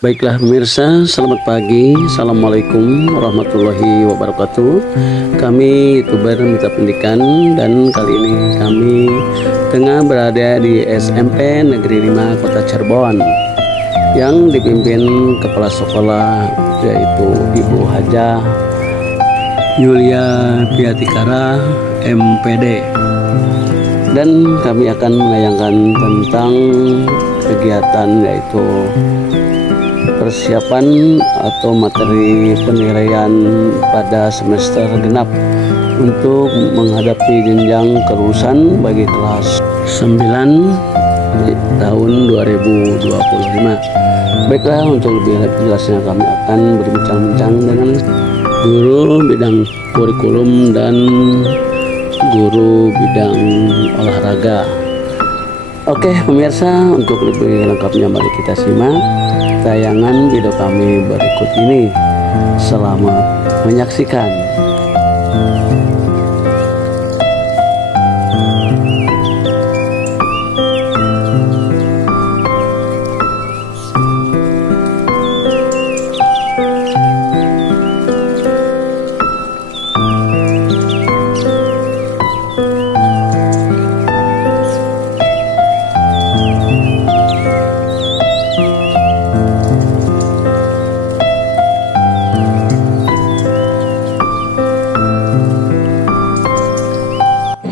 Baiklah pemirsa, selamat pagi. Assalamualaikum warahmatullahi wabarakatuh. Kami YouTuber Mitra Pendidikan, dan kali ini kami tengah berada di SMP Negeri 5 Kota Cirebon yang dipimpin kepala sekolah yaitu Ibu Hajah Yulia Piatikara MPD, dan kami akan menayangkan tentang kegiatan yaitu persiapan atau materi penilaian pada semester genap untuk menghadapi jenjang kelulusan bagi kelas 9 tahun 2025. Baiklah, untuk lebih jelasnya kami akan berbincang-bincang dengan guru bidang kurikulum dan guru bidang olahraga. Oke pemirsa, untuk lebih lengkapnya mari kita simak tayangan video kami berikut ini. Selamat menyaksikan.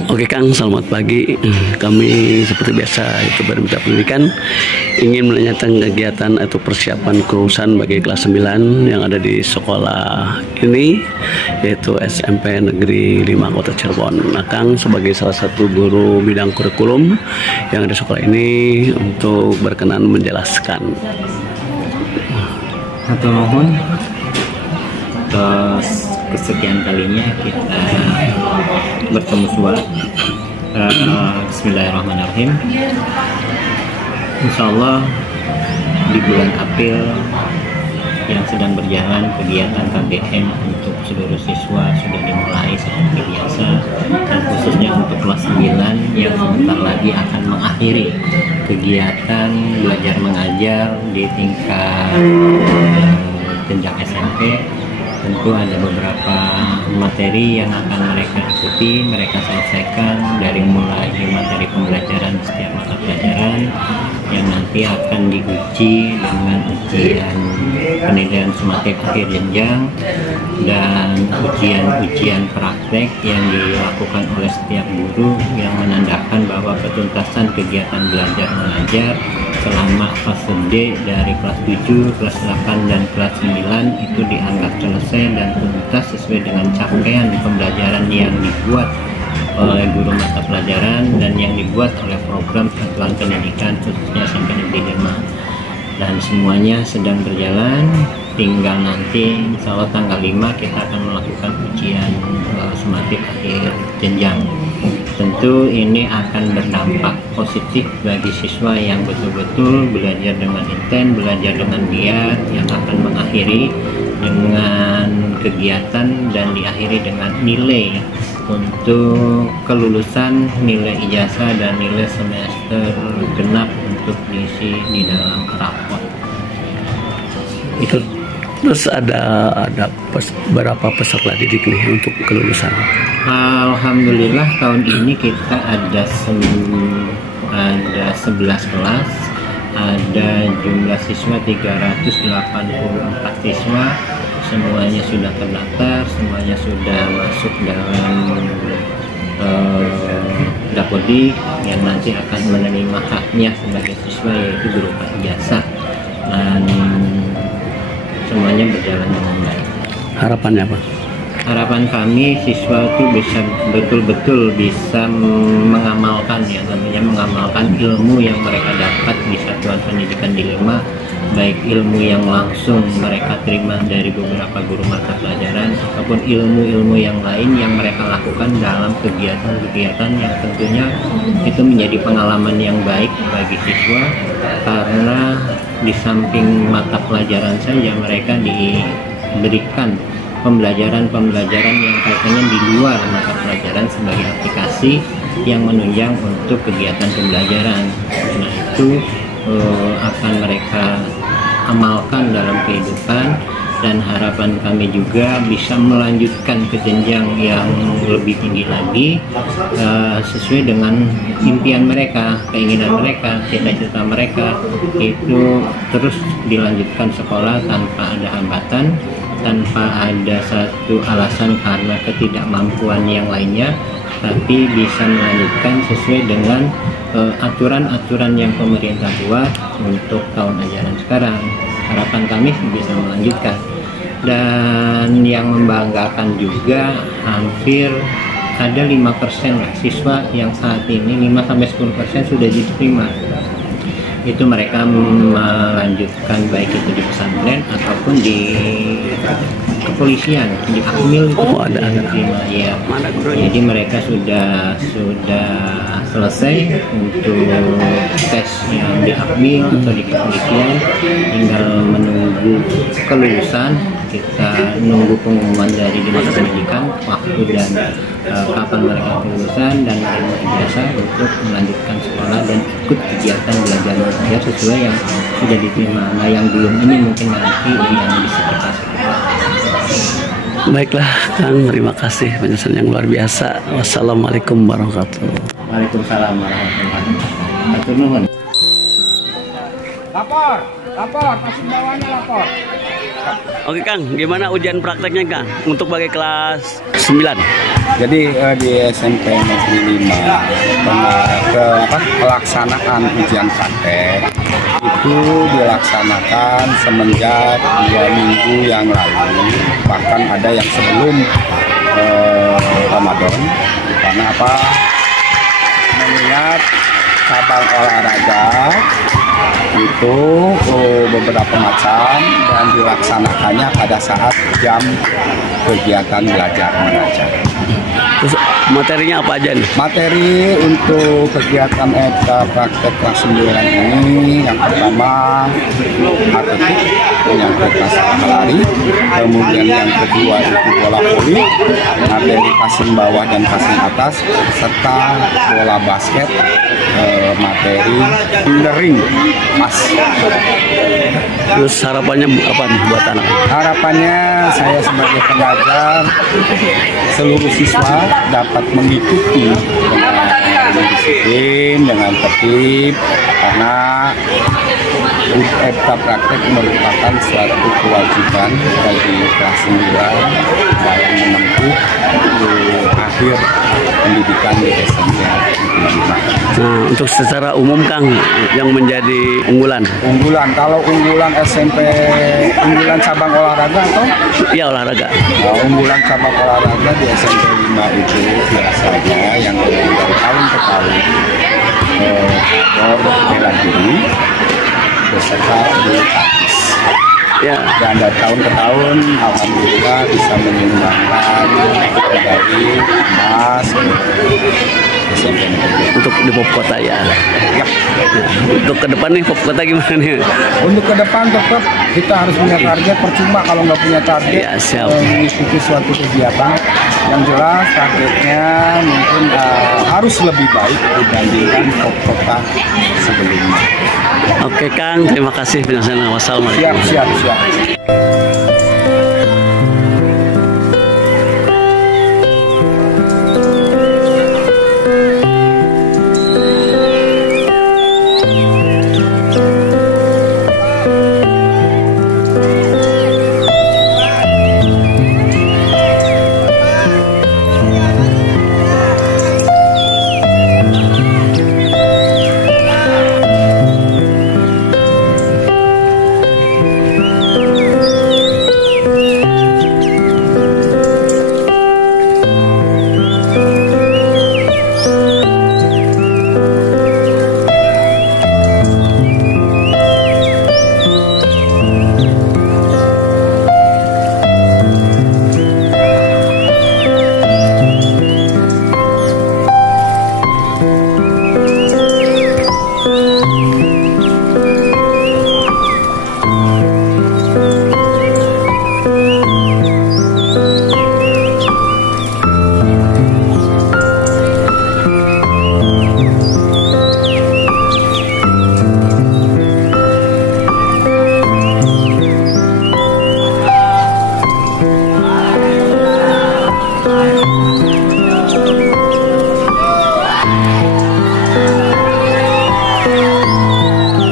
Oke Kang, selamat pagi. Kami seperti biasa YouTuber Mitra Pendidikan ingin menanyakan kegiatan atau persiapan kelulusan bagi kelas 9 yang ada di sekolah ini, yaitu SMP Negeri 5 Kota Cirebon. Nah Kang, sebagai salah satu guru bidang kurikulum yang ada di sekolah ini, untuk berkenan menjelaskan. Hatur nuhun. Terus kesekian kalinya kita bertemu suara. Bismillahirrahmanirrahim. Insya Allah di bulan April yang sedang berjalan kegiatan KBM untuk seluruh siswa sudah dimulai seperti biasa, dan khususnya untuk kelas 9 yang sebentar lagi akan mengakhiri kegiatan belajar mengajar di tingkat jenjang SMP. Tentu ada beberapa materi yang akan mereka ikuti, mereka selesaikan, dari mulai materi pembelajaran setiap mata pelajaran yang nanti akan diuji dengan ujian penilaian sumatif akhir jenjang dan ujian-ujian praktek yang dilakukan oleh setiap guru yang menandakan bahwa ketuntasan kegiatan belajar mengajar selama fase D dari kelas 7, kelas 8, dan kelas 9 itu dianggap selesai dan tuntas sesuai dengan capaian pembelajaran yang dibuat oleh guru mata pelajaran dan yang dibuat oleh program satuan pendidikan khususnya SMP Negeri 5, dan semuanya sedang berjalan. Tinggal nanti insya Allah tanggal 5 kita akan melakukan ujian sumatif akhir jenjang. Tentu ini akan berdampak positif bagi siswa yang betul-betul belajar dengan intens, belajar dengan giat, yang akan mengakhiri dengan kegiatan dan diakhiri dengan nilai untuk kelulusan, nilai ijazah dan nilai semester genap untuk diisi di dalam rapot. Itu. Terus ada berapa peserta didik nih untuk kelulusan? Alhamdulillah tahun ini kita ada 11 kelas, ada jumlah siswa 384 siswa, semuanya sudah terdaftar, semuanya sudah masuk dalam Dapodik yang nanti akan menerima haknya sebagai siswa, yaitu berupa ijazah, dan semuanya berjalan dengan baik. Harapannya apa? Harapan kami siswa itu bisa betul-betul bisa mengamalkan, ya namanya mengamalkan ilmu yang mereka dapat di satuan pendidikan di 5, baik ilmu yang langsung mereka terima dari beberapa guru mata pelajaran ataupun ilmu-ilmu yang lain yang mereka lakukan dalam kegiatan-kegiatan yang tentunya itu menjadi pengalaman yang baik bagi siswa, karena di samping mata pelajaran saja mereka diberikan pembelajaran yang kaitannya di luar mata pelajaran sebagai aplikasi yang menunjang untuk kegiatan pembelajaran. Nah itu akan mereka amalkan dalam kehidupan, dan harapan kami juga bisa melanjutkan ke jenjang yang lebih tinggi lagi, sesuai dengan impian mereka, keinginan mereka, cita-cita mereka, itu terus dilanjutkan sekolah tanpa ada hambatan, tanpa ada satu alasan karena ketidakmampuan yang lainnya, tapi bisa melanjutkan sesuai dengan aturan-aturan yang pemerintah buat untuk tahun ajaran sekarang. Harapan kami bisa melanjutkan, dan yang membanggakan juga hampir ada 5% lah siswa yang saat ini 5-10% sudah diterima. Itu mereka melanjutkan baik itu di pesantren ataupun di kepolisian, di Akmil itu ada diterima ya. Jadi mereka sudah selesai untuk tes yang di Akmil atau di kepolisian, tinggal menunggu kelulusan. Kita nunggu pengumuman dari Dinas Pendidikan waktu dan kapan mereka kelulusan dan menerima ijazah untuk melanjutkan sekolah dan ikut kegiatan belajar mengajar sesuai yang sudah diterima. Nah, yang belum ini mungkin nanti yang di sekitar. Baiklah Kang, terima kasih penjelasan yang luar biasa. Wassalamualaikum warahmatullahi wabarakatuh. Waalaikumsalam warahmatullahi wabarakatuh. Lapor, masih bawahnya lapor. Oke Kang, gimana ujian prakteknya Kang untuk bagi kelas 9? Jadi di SMP Negeri 5 pelaksanaan ujian praktek itu dilaksanakan semenjak 2 minggu yang lalu, bahkan ada yang sebelum Ramadan. Karena apa? Mengingat cabang olahraga itu beberapa macam dan dilaksanakannya pada saat jam kegiatan belajar mengajar. Terus materinya apa aja nih? Materi untuk kegiatan ETA praktek kelas 9 ini yang pertama atletik, menyangkut masalah lari, kemudian yang kedua itu bola voli, materi passing bawah dan passing atas, serta bola basket, materi fielding pas. Terus harapannya apa nih buat anak? Harapannya saya sebagai pengajar, seluruh siswa dapat mengikuti dengan disiplin, dengan tertib, karena ETA praktek merupakan suatu kewajiban bagi kelas 9 dalam menempuh akhir pendidikan di SMP. Nah, untuk secara umum Kang yang menjadi unggulan? Kalau unggulan SMP, unggulan cabang olahraga atau? Iya, olahraga. Nah, unggulan cabang olahraga di SMP 5 itu biasanya yang dari tahun ke tahun bela diri beserta bulu tangkis. Ya. Dan dari tahun ke tahun alhamdulillah bisa menyumbangkan medali emas SMP Negeri. Untuk di Pop Kota ya. Ya. Untuk ke depan nih Pop Kota gimana nih? Untuk ke depan tetap kita harus punya target, percuma kalau nggak punya target Ya, siap. mengikuti suatu kegiatan. Yang jelas targetnya mungkin harus lebih baik dibandingkan Pop Kota sebelumnya. Oke Kang, terima kasih penjelasannya. Wassalamualaikum. Siap.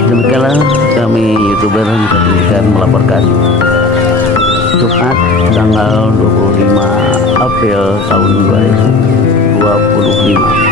Demikianlah kami YouTuber Mitra Pendidikan melaporkan Jumat tanggal 25 April tahun 2025.